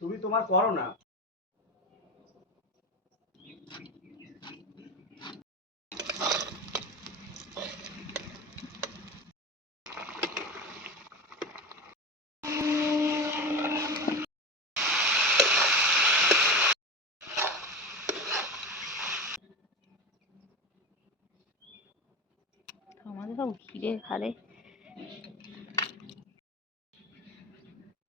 তুমি তোমার করো না। আমাদের সব ঘিরে খালে।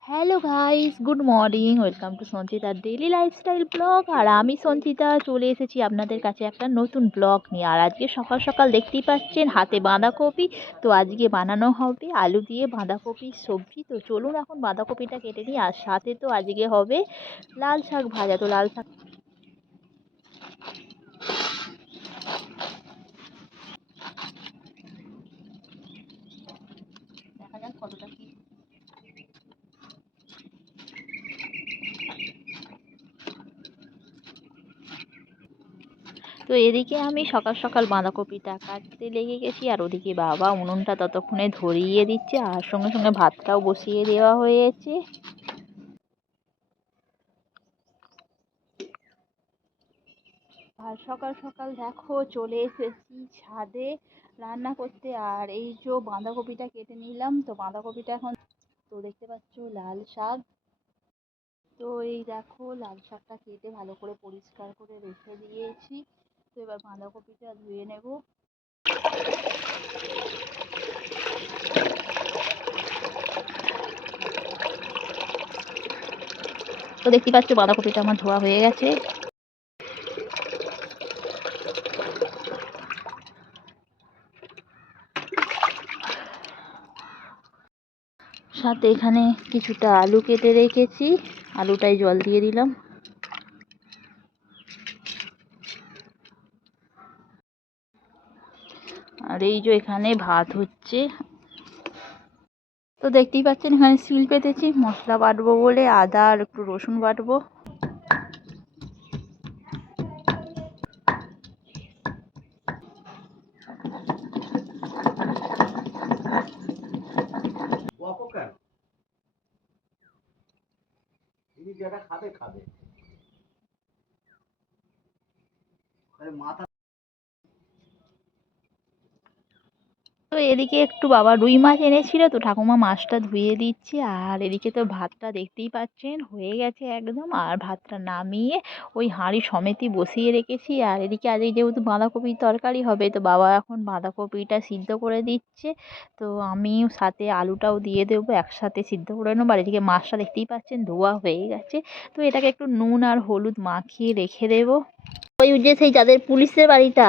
Hello guys, good morning, welcome to সঞ্চিতার ডেইলি লাইফস্টাইল ব্লগ। আর আমি সঞ্চিতা চলে এসেছি আপনাদের কাছে একটা নতুন ব্লগ নিয়ে। আর আজকে সকাল সকাল দেখতেই পাচ্ছেন হাতে বাঁধাকপি। তো আজকে বানানো হবে আলু দিয়ে বাঁধাকপির সবজি। তো চলুন এখন বাঁধাকপিটা কেটে নিই। আর সাথে তো আজকে হবে লাল শাক ভাজা। তো লাল শাক দেখা যাক কতটা কি। তো এদিকে আমি সকাল সকাল বাঁধাকপিটা কাটতে লেগে গেছি, আর ওদিকে বাবা উনুনটা ততক্ষণে ধরিয়ে দিচ্ছে, আর সঙ্গে সঙ্গে ভাতটাও বসিয়ে দেওয়া হয়েছে। আর সকাল সকাল দেখো চলে এসেছি ছাদে রান্না করতে। আর এই যে বাঁধাকপিটা কেটে নিলাম, তো বাঁধাকপিটা এখন তো দেখতে পাচ্ছ লাল শাক। তো এই দেখো লাল শাকটা কেটে ভালো করে পরিষ্কার করে রেখে দিয়েছি। তো এবার বাঁধাকপিটা ধুয়ে নেব। তো দেখতে পাচ্ছ বাঁধাকপিটা আমার ধোয়া হয়ে গেছে। সাথে এখানে কিছুটা আলু কেটে রেখেছি, আলুটাই জল দিয়ে দিলাম। আর এই যে এখানে ভাত হচ্ছে। তো দেখতেই পাচ্ছেন এখানে শিল পেতেছি মশলা বাটবো বলে, আদা আর একটু রসুন বাটবো। যেটা খাবে খাবে মাথা। তো এদিকে একটু বাবা রুই মাছ এনেছিল, তো ঠাকুমা মাছটা ধুয়ে দিচ্ছে। আর এদিকে তো ভাতটা দেখতেই পাচ্ছেন হয়ে গেছে একদম। আর ভাতটা নামিয়ে ওই হাঁড়ি সমেতই বসিয়ে রেখেছি। আর এদিকে আজকে যেহেতু বাঁধাকপির তরকারি হবে, তো বাবা এখন বাঁধাকপিটা সিদ্ধ করে দিচ্ছে। তো আমিও সাথে আলুটাও দিয়ে দেবো, একসাথে সিদ্ধ করে নেবো। আর এদিকে মাছটা দেখতেই পাচ্ছেন ধোয়া হয়ে গেছে। তো এটাকে একটু নুন আর হলুদ মাখিয়ে রেখে দেবো। ওই যে সেই যাদের পুলিশের বাড়িটা।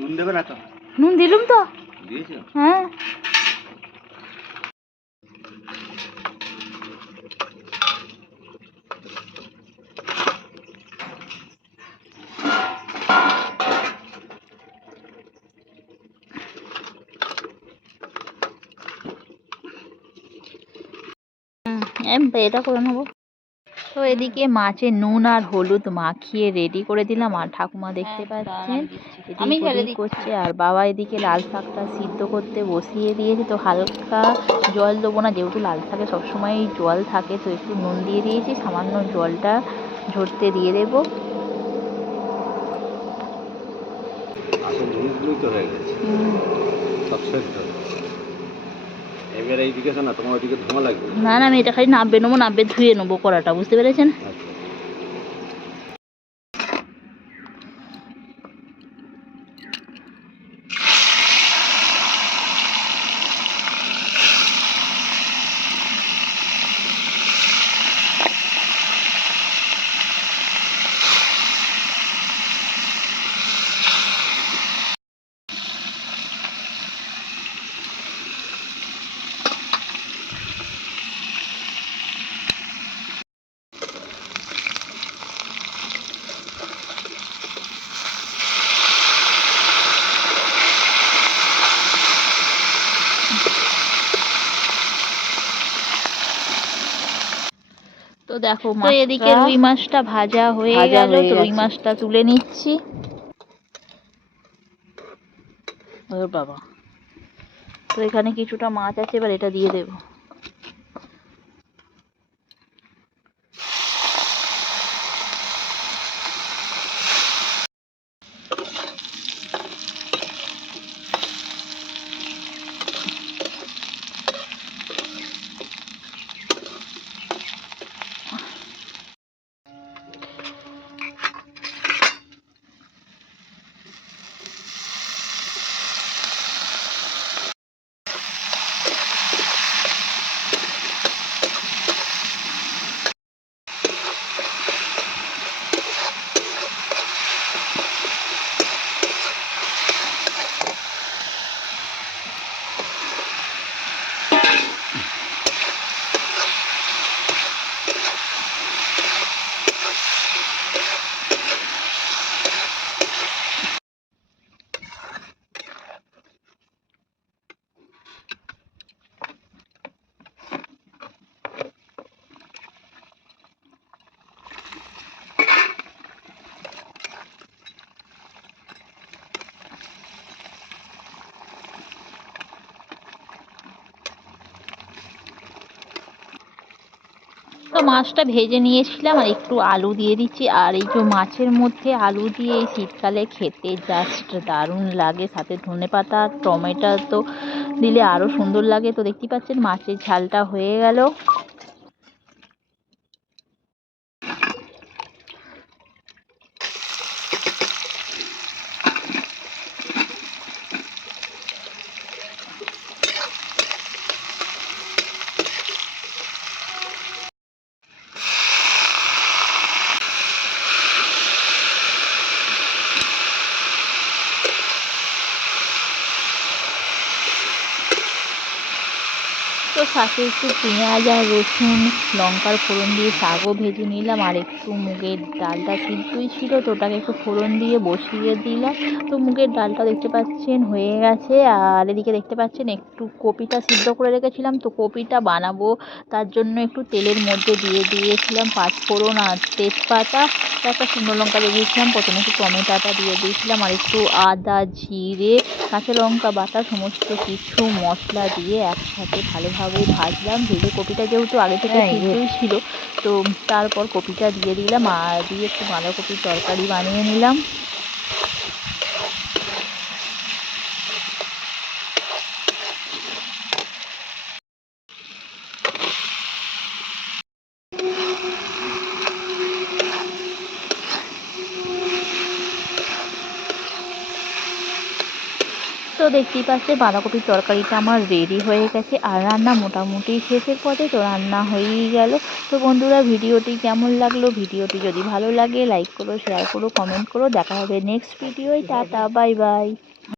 নুন দেবে না তো? নুন দিলুম তো। দিয়েছো? হ্যাঁ। এটা করে নেবো। তো এদিকে মাছে নুন আর হলুদ মাখিয়ে রেডি করে দিলাম। আর ঠাকুমা দেখতে পাচ্ছেন এদিক ওদিক করছে। আর বাবা এদিকে লাল শাকটা সিদ্ধ করতে বসিয়ে দিয়েছে। তো হালকা জল দেবো না, যেহেতু লাল শাকে সবসময় জল থাকে, তো একটু নুন দিয়ে দিয়েছি, সামান্য জলটা ঝরতে দিয়ে দেবো। তো হয়ে গেছে সব সেদ্ধ। এবার এইদিকে না তোমার ওইদিকে ধোঁয়া লাগবে না না, আমি এটা খালি নাববে নেবো, নাববে ধুয়ে নেবো কড়াটা, বুঝতে পেরেছেন? তো দেখো এদিকে রুই মাছটা ভাজা হয়ে গেল। তো রুই মাছটা তুলে নিচ্ছি। ও বাবা, তো এখানে কিছুটা মাছ আছে, এবার এটা দিয়ে দেবো। তো মাছটা ভেজে নিয়েছিলাম আর একটু আলু দিয়ে দিচ্ছি। আর এই যে মাছের মধ্যে আলু দিয়ে এই শীতকালে খেতে জাস্ট দারুণ লাগে, সাথে ধনেপাতা টমেটো তো দিলে আরও সুন্দর লাগে। তো দেখতেই পাচ্ছেন মাছের ঝালটা হয়ে গেল। তো সাথে একটু পেঁয়াজ আর রসুন লঙ্কার ফোড়ন দিয়ে শাকও ভেজে নিলাম, আর একটু মুগের ডালটা সিদ্ধই ছিল তো ওটাকে একটু ফোড়ন দিয়ে বসিয়ে দিলাম। তো মুগের ডালটা দেখতে পাচ্ছেন হয়ে গেছে। আর এদিকে দেখতে পাচ্ছেন একটু কপিটা সিদ্ধ করে রেখেছিলাম, তো কপিটা বানাবো তার জন্য একটু তেলের মধ্যে দিয়ে দিয়েছিলাম পাঁচফোড়ন আর তেজপাতা, একটা শুকনো লঙ্কা দিয়ে দিয়েছিলাম, প্রথমে একটু টমেটোটা দিয়ে দিয়েছিলাম আর একটু আদা জিরে কাঁচা লঙ্কা বাটা সমস্ত কিছু মশলা দিয়ে একসাথে ভালোভাবে ভাজলাম। ভেজে কপিটা যেহেতু আগে থেকে সিদ্ধই ছিল, তো তারপর কপিটা দিয়ে দিলাম আর দিয়ে একটু বাঁধাকপির তরকারি বানিয়ে নিলাম। তো দেখতেই পাচ্ছেন বাঁধাকপির তরকারিটা আমার রেডি হয়ে গেছে আর রান্না মোটামুটি শেষের পথে, তো রান্না হয়েই গেল। তো বন্ধুরা ভিডিওটি কেমন লাগলো, ভিডিওটি যদি ভালো লাগে লাইক করো, শেয়ার করো, কমেন্ট করো। দেখা হবে নেক্সট ভিডিওয়। Tata, bye by.